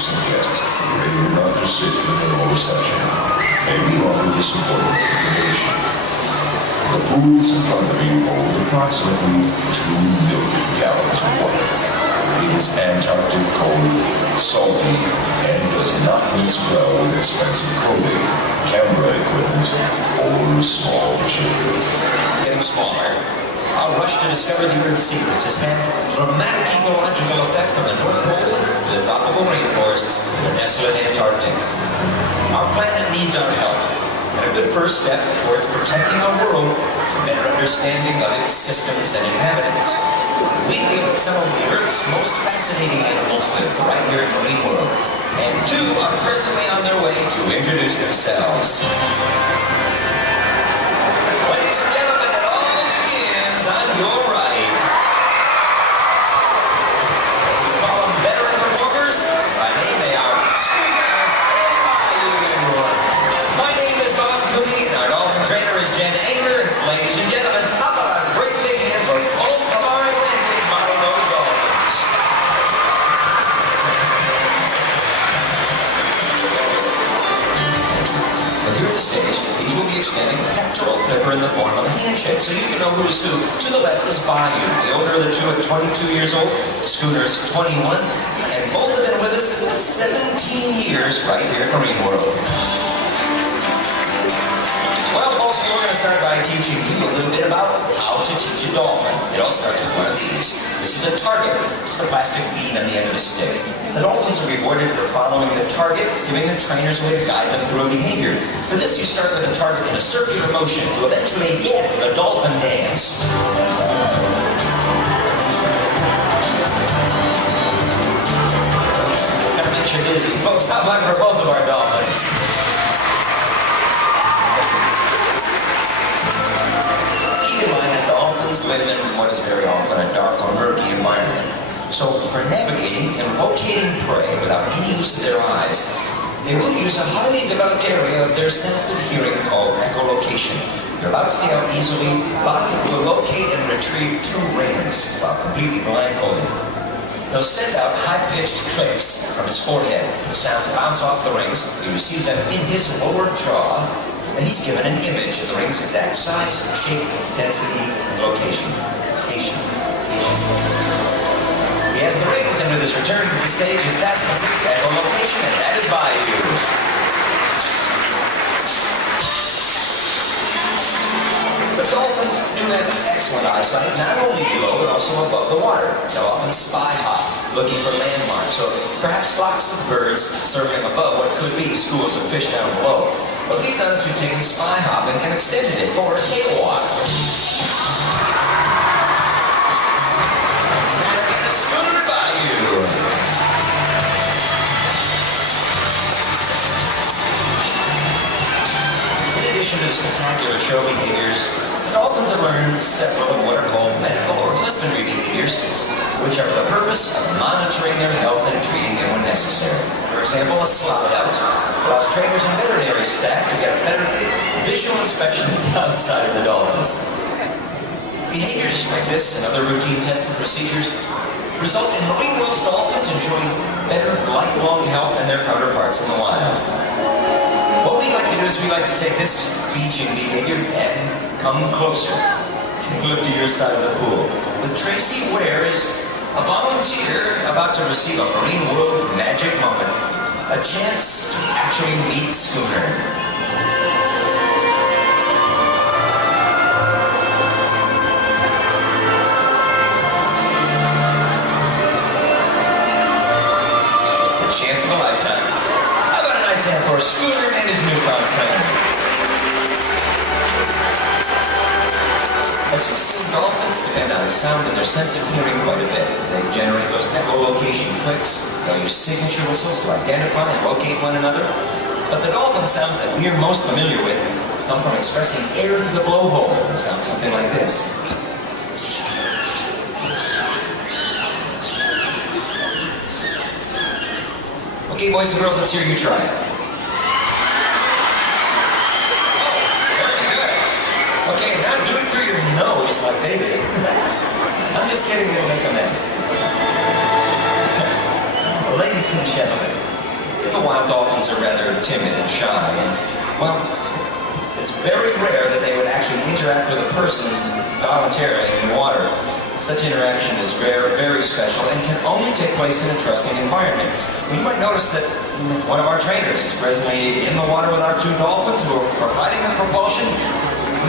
some guests ready not to sit in the normal section, and we offer this important information. The pools in front of you hold approximately 2 million gallons of water. It is Antarctic cold, salty, and does not mix well with expensive clothing, camera equipment, or small children. Getting smaller. Our rush to discover the Earth's secrets has had dramatic ecological effect from the North Pole to the tropical rainforests to the desolate Antarctic. Our planet needs our help, and a good first step towards protecting our world is a better understanding of its systems and inhabitants. We feel that some of the Earth's most fascinating animals live right here in the marine world, and 2 are presently on their way to introduce themselves. Ladies and gentlemen, it all begins on your right. We call them veteran performers. By name they are Screamer and Bayou. My name is Bob Cooney, and our dolphin trainer is Jen Anger. Ladies and gentlemen, how about a great big hand for both of our Atlantic bottlenose dolphins? But here at the stage, these will be extending a pectoral flipper in the form of a handshake, so you can know who is who. To the left is Bayou, the older of the 2 at 22 years old. Schooner's 21, and both have been with us 17 years right here at Marine World. Well, folks, we're going to start by teaching you a little bit about how to teach a dolphin. It all starts with one of these. This is a target, just a plastic bead on the end of a stick. The dolphins are rewarded for following the target, giving the trainers a way to guide them through a behavior. For this, you start with a target in a circular motion to eventually get the dolphin dance. Gotta make you busy. Folks, top line for both of our dolphins. Live in what is very often a dark or murky environment. So for navigating and locating prey without any use of their eyes, they will use a highly developed area of their sense of hearing called echolocation. You're about to see how easily Bayou will locate and retrieve 2 rings while completely blindfolded. They'll send out high-pitched clicks from his forehead. The sounds bounce off the rings. He receives them in his lower jaw, and he's given an image of the ring's exact size, shape, density, and location. He has the rings, and with his return to the stage, his task complete at location, and that is Bayou. The dolphins do have excellent eyesight, not only below, but also above the water. They'll often spy hop, looking for landmarks, or perhaps flocks of birds circling above what could be schools of fish down below. What we've done is we've taken spy hopping and extended it for a tail walk. And Schooner Bayou. In addition to the spectacular show behaviors, the dolphins have learned several of what are called medical or husbandry behaviors, which are for the purpose of monitoring their health and treating them when necessary. For example, a slot out allows trainers and veterinary staff to get a better visual inspection outside of the dolphins. Behaviors like this and other routine tests and procedures result in marine world's dolphins enjoying better lifelong health than their counterparts in the wild. What we like to do is we like to take this beaching behavior and come closer. Take a look to your side of the pool. With Tracy Wares, a volunteer about to receive a Marine World magic moment, a chance to actually meet Schooner. The chance of a lifetime. How about a nice hand for Schooner and his newfound friend? As you've seen, dolphins depend on sound and their sense of hearing quite a bit. They generate those echolocation clicks. They'll use signature whistles to identify and locate one another. But the dolphin sounds that we're most familiar with come from expressing air through the blowhole. It sounds something like this. Okay, boys and girls, let's hear you try it. Okay, now do it through your nose like they did. I'm just kidding, they'll make a mess. Ladies and gentlemen, In the wild, dolphins are rather timid and shy, and, well, it's very rare that they would actually interact with a person voluntarily in water. Such interaction is rare, very special, and can only take place in a trusting environment. You might notice that one of our trainers is presently in the water with our two dolphins who are providing the propulsion.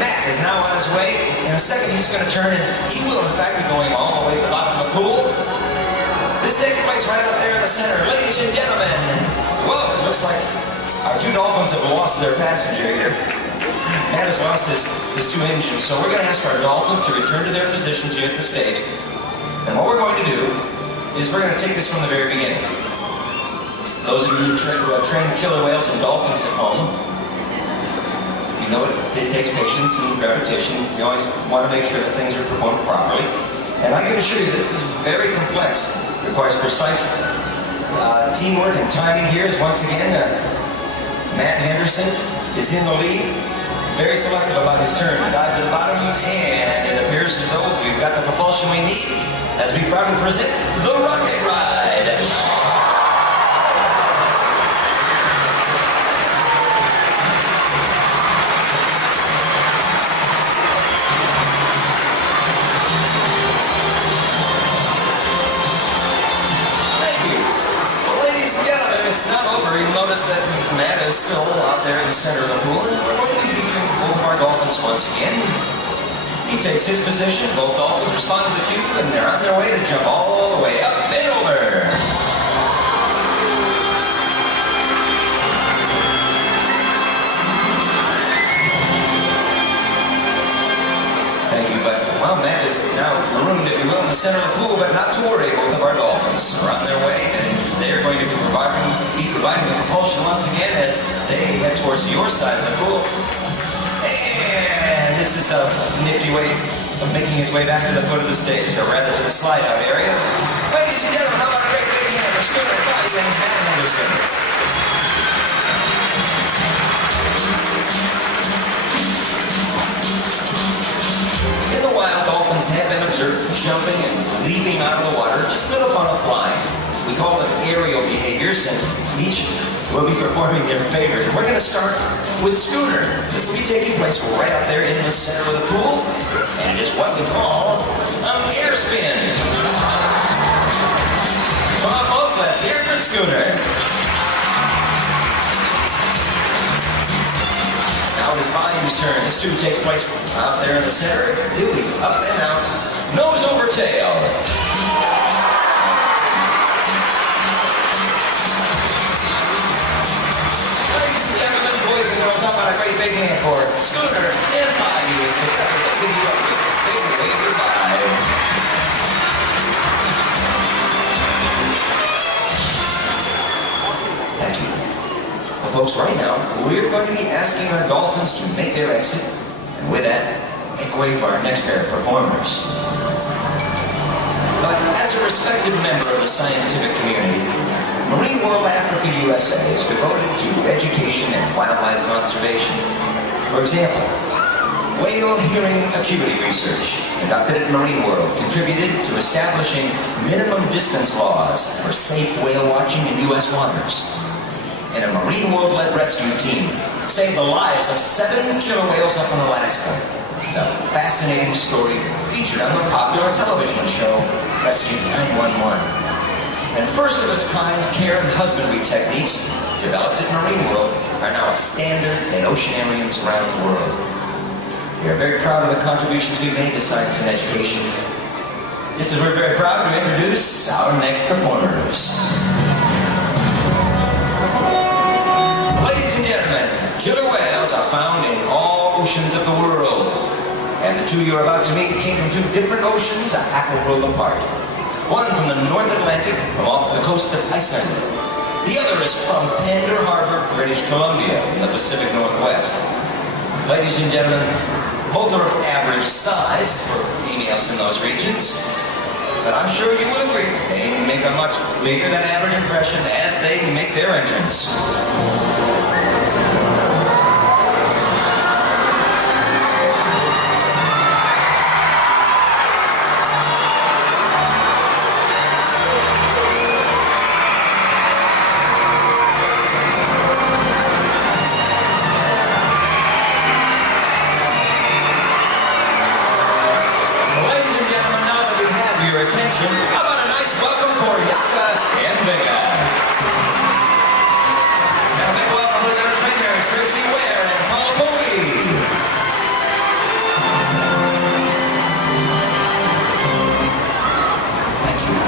Matt is now on his way. In a second, he's going to turn, and he will, in fact, be going all the way to the bottom of the pool. This takes place right up there in the center. Ladies and gentlemen, well, it looks like our two dolphins have lost their passenger here. Matt has lost his two engines, so we're going to ask our dolphins to return to their positions here at the stage. And what we're going to do is we're going to take this from the very beginning. Those of you who train killer whales and dolphins at home, you know it takes patience and repetition. You always want to make sure that things are performed properly. And I can assure you this is very complex. It requires precise teamwork and timing here. Is once again, Matt Henderson is in the lead. Very selective about his turn to dive to the bottom, and it appears as though we've got the propulsion we need as we proudly present the rocket ride. It's not over. You'll notice that Matt is still out there in the center of the pool, and we're going to be featuring both of our dolphins once again. He takes his position, both dolphins respond to the cue, and they're on their way to jump all the way up and over. Thank you, but, well, Matt is now marooned, if you will, in the center of the pool, but not to worry, both of our dolphins are on their way, and they're going to be providing the propulsion once again as they head towards your side of the pool. And this is a nifty way of making his way back to the foot of the stage, or rather to the slide-out area. Ladies and gentlemen, how about a great big hand for Schooner Clyde and Matt Henderson? In the wild, dolphins have been observed jumping and leaping out of the water just for the fun of flying. We call them aerial behaviors, and each will be performing their favorite. And we're going to start with Schooner. This will be taking place right up there in the center of the pool, and it's what we call an air spin. Come on, folks, let's hear it for Schooner. Now it is Volume's turn. This too takes place out there in the center. He'll be up and out, nose over tail. How about a great big hand for Schooner and Bayou as together they give you a big wave goodbye. Thank you. Well, folks, right now, we're going to be asking our dolphins to make their exit, and with that, make way for our next pair of performers. But as a respected member of the scientific community, Marine World Africa USA is devoted to education and wildlife conservation. For example, whale hearing acuity research conducted at Marine World contributed to establishing minimum distance laws for safe whale watching in U.S. waters. And a Marine World-led rescue team saved the lives of 7 killer whales up in Alaska. It's a fascinating story featured on the popular television show Rescue 911. And first of its kind care and husbandry techniques developed at Marine World are now a standard in oceanariums around the world. We are very proud of the contributions we've made to science and education, just as we're very proud to introduce our next performers. Ladies and gentlemen, killer whales are found in all oceans of the world. And the two you're about to meet came from 2 different oceans, a half a world apart. One from the North Atlantic, from off the coast of Iceland. The other is from Pender Harbor, British Columbia, in the Pacific Northwest. Ladies and gentlemen, both are of average size for females in those regions. But I'm sure you will agree, they make a much bigger than average impression as they make their entrance. Vega. And a big welcome with our trainers, Tracy Ware and Paul Bowie. Thank you.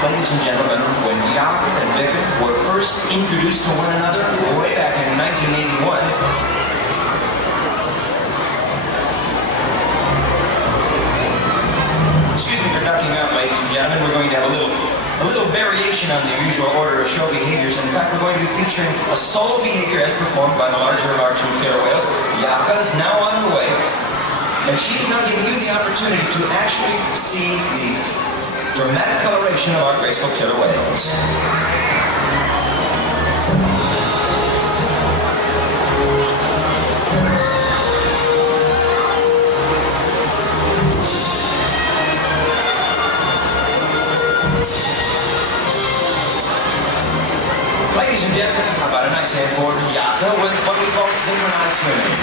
Ladies and gentlemen, when Jakob and Vega were first introduced to one another way back in 1981, excuse me for ducking out, ladies and gentlemen. We're going to have a little variation on the usual order of show behaviors. In fact, we're going to be featuring a solo behavior as performed by the larger of our two killer whales. Yaka is now on her way, and she's now giving you the opportunity to actually see the dramatic coloration of our graceful killer whales. Ladies and gentlemen, how about a nice hand for Yaka with what we call synchronized swimming.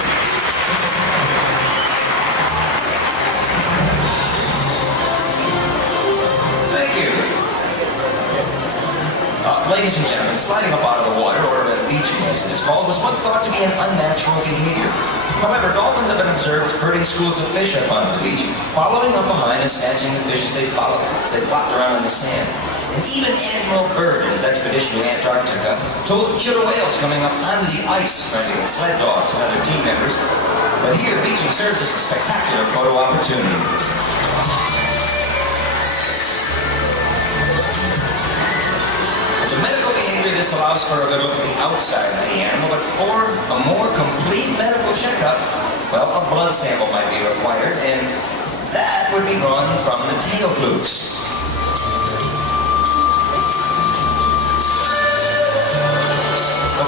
Thank you. Ladies and gentlemen, sliding up out of the water, or beaching as it is called, was once thought to be an unnatural behavior. However, dolphins have been observed herding schools of fish up onto the beach, following up behind and snatching the fish as they flopped around in the sand. And even Admiral Byrd, in his expedition to Antarctica, told of killer whales coming up onto the ice, friendly with sled dogs and other team members. But here, beaching serves as a spectacular photo opportunity. As a medical behavior, this allows for a good look at the outside of the animal, but for a more complete medical checkup, well, a blood sample might be required, and that would be drawn from the tail flukes.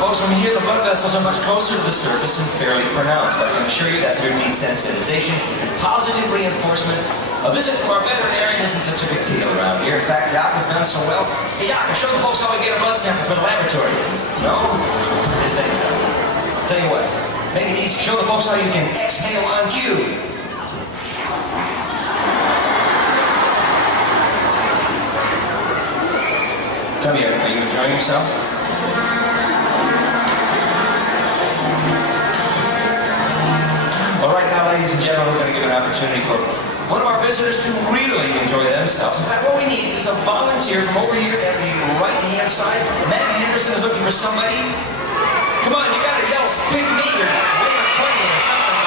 Folks, from here, the blood vessels are much closer to the surface and fairly pronounced. I can assure you that through desensitization and positive reinforcement, a visit from our veterinarian isn't such a big deal around here. In fact, Yaka's done so well. Hey, Yaka, show the folks how we get a blood sample for the laboratory. No? Didn't think so. I'll tell you what, make it easy. Show the folks how you can exhale on cue. Tell me, are you enjoying yourself? Well, right now, ladies and gentlemen, we're going to give an opportunity for one of our visitors to really enjoy themselves. In fact, what we need is a volunteer from over here at the right-hand side. Matt Henderson is looking for somebody. Come on, you got to yell, pick me, or wave a 20 or something.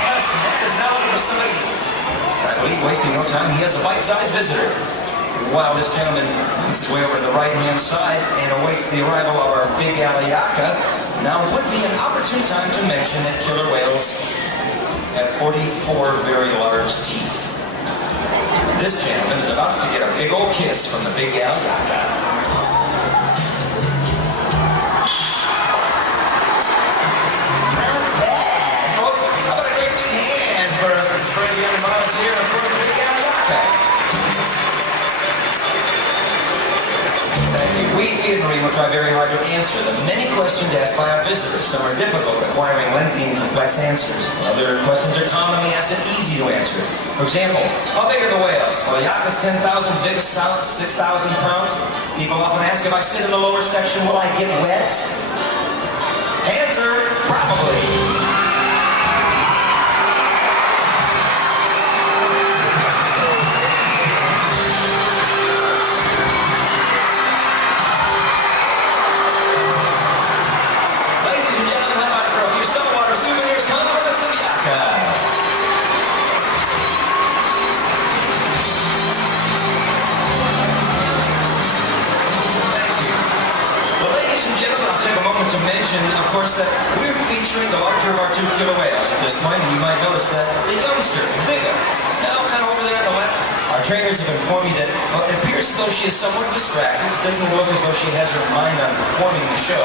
Because Matt is now looking for somebody. I believe, wasting no time, he has a bite-sized visitor. While this gentleman makes his way over to the right-hand side and awaits the arrival of our big Yaka, now would be an opportune time to mention that killer whales have 44 very large teeth. And this gentleman is about to get a big old kiss from the big Yaka. Folks, how about a great big hand for this very young volunteer and of course the big Yaka. We really will try very hard to answer the many questions asked by our visitors. Some are difficult, requiring lengthy and complex answers. Other questions are commonly asked and easy to answer. For example, how big are the whales? Well, Yaka's 10,000, Vic's 6,000 pounds. People often ask, if I sit in the lower section, will I get wet? Answer, probably. Souvenirs come from the Yaka. Thank you. Well, ladies and gentlemen, I'll take a moment to mention, of course, that we're featuring the larger of our two killer whales. At this point, you might notice that the youngster, Vega, is now kind of over there on the left. Our trainers have informed me that it appears as though she is somewhat distracted. It doesn't look as though she has her mind on performing the show.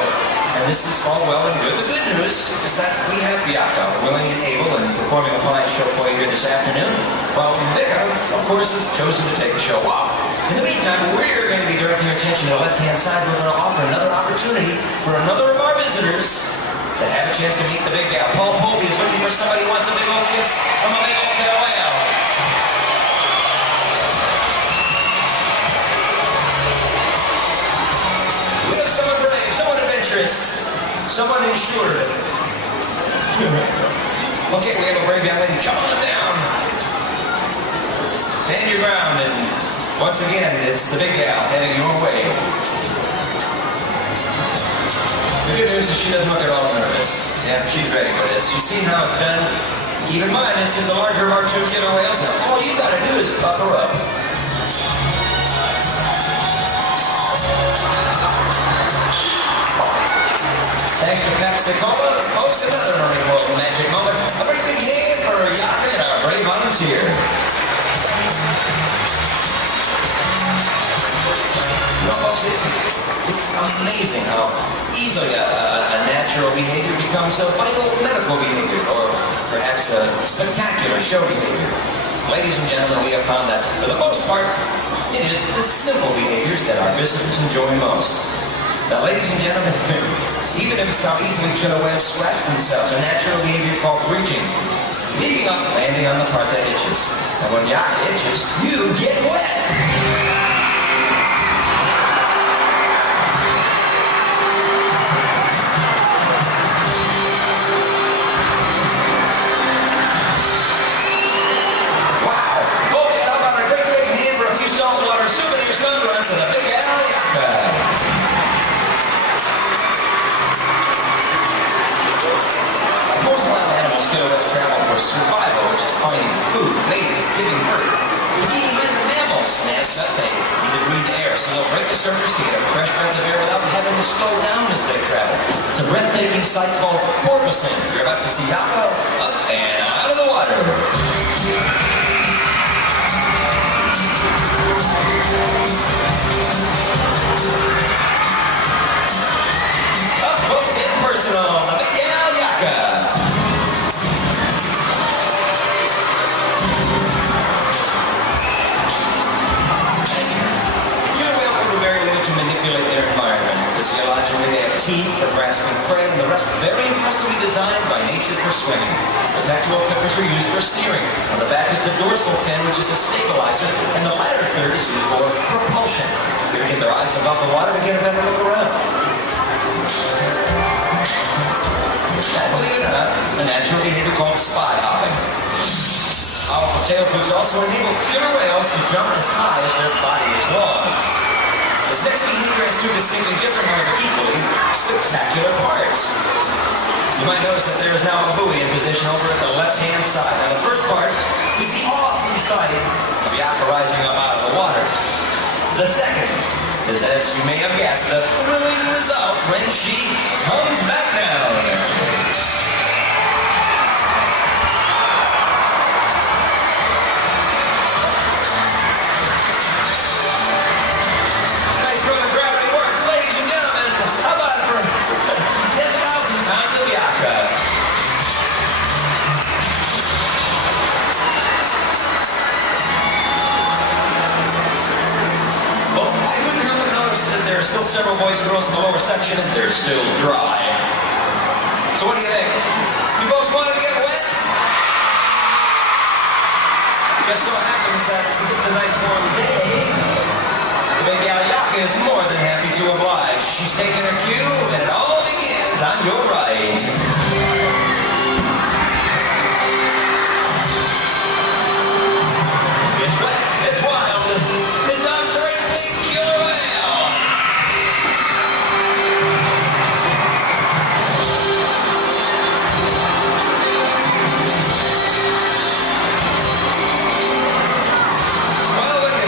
And this is all well and good. The good news is that we have Yaka willing and able and performing a fine show for you here this afternoon. While Vega, of course, has chosen to take the show off. In the meantime, we're going to be directing your attention to the left-hand side. We're going to offer another opportunity for another of our visitors to have a chance to meet the big gal. Paul Popey is looking for somebody who wants a big old kiss from a big old killer whale. interest. Someone insured. Okay, we have a brave young lady. Come on down. Stand your ground, and once again, it's the big gal heading your way. The good news is she doesn't look at all nervous. Yeah, she's ready for this. You've seen how it's done. Keep in mind, this is the larger of our two killer whales. Now, all you gotta do is buck her up. Thanks for Pepsi-Cola. Folks, another Marine World magic moment. A very big hand for Yaka and our brave volunteer. You know, folks, it's amazing how easily a natural behavior becomes a vital medical behavior, or perhaps a spectacular show behavior. Ladies and gentlemen, we have found that, for the most part, it is the simple behaviors that our visitors enjoy most. Now, ladies and gentlemen, even if it's how easily killer whales scratch themselves, a natural behavior called breaching is leaping up, landing on the part that itches. And when Yaka itches, you get wet. Survival, which is finding food, mating, giving birth. But even greater mammals, snaps up, they need to breathe air, so they'll break the surface to get a fresh breath of air without having to slow down as they travel. It's a breathtaking sight called porpoising. You're about to see Yaka up and out of the water. Up close and personal, the big gal Yaka. Manipulate their environment. Physiologically, they have teeth for grasping prey, and the rest very impressively designed by nature for swimming. The pectoral flippers are used for steering. On the back is the dorsal fin, which is a stabilizer, and the latter third is used for propulsion. They're to get their eyes above the water to get a better look around. And believe it or not, a natural behavior called spy hopping. Powerful tail flukes also enable killer whales to jump as high as their body is long. This next behavior has two distinctly different, however equally spectacular parts. You might notice that there is now a buoy in position over at the left-hand side. Now, the first part is the awesome sight of Yaka rising up out of the water. The second is, as you may have guessed, the thrilling results when she comes back down. There are still several boys and girls in the lower section, and they're still dry. So what do you think? You folks want to get wet? Just so happens that since it's a nice warm day, the big gal Yaka is more than happy to oblige. She's taking her cue, and it all begins on your right. It's wet, it's wild, it's a great big killer whale.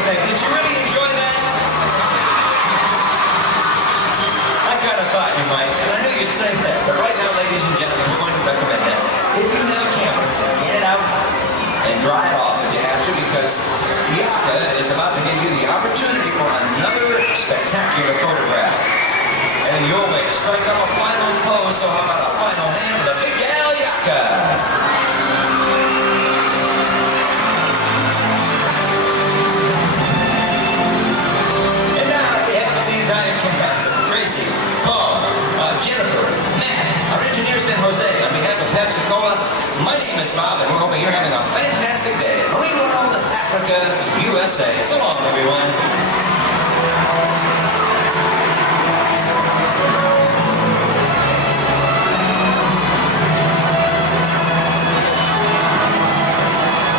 Did you really enjoy that? I kind of thought you might, and I knew you'd say that. But right now, ladies and gentlemen, we're going to recommend that if you have a camera, to get it out and dry it off if you have to, because Yaka is about to give you the opportunity for another spectacular photograph. And in your way to strike up a final pose, so how about a final hand with a big gal Yaka? Tracy, Paul, Jennifer, Matt, our engineer's been Jose. On behalf of Pepsi-Cola, my name is Bob, and we're hoping you're having a fantastic day. Marine World, Africa, USA. So long, everyone.